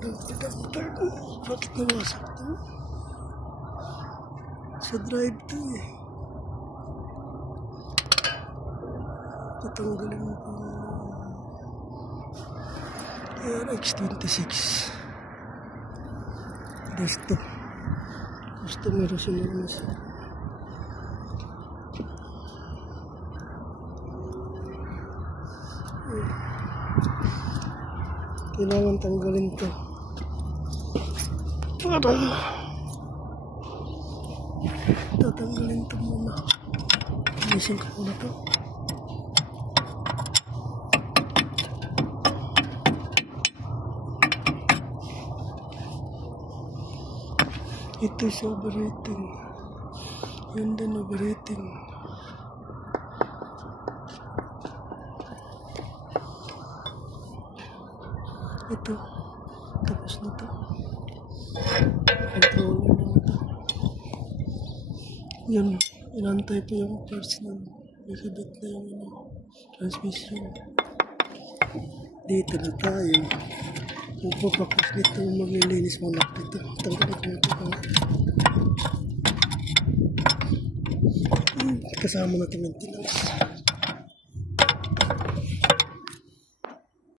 Bakit nawasak to? Sa drive to eh. Tatanggalin mo po RX26. Gusto meron sila nasa kailangan tanggalin to para tatanggalin to muna. Alisin ko muna to. Ito is overrating. Yun din overrating. Ito. Tapos na to. Controller na ito. Yan. Inantay pa yung parts na nakabit na yung transmission. Dito na tayo. Magpapakas nito, maglilinis mo lang dito. Tanggalin ko ito. Kasama natin maintenance.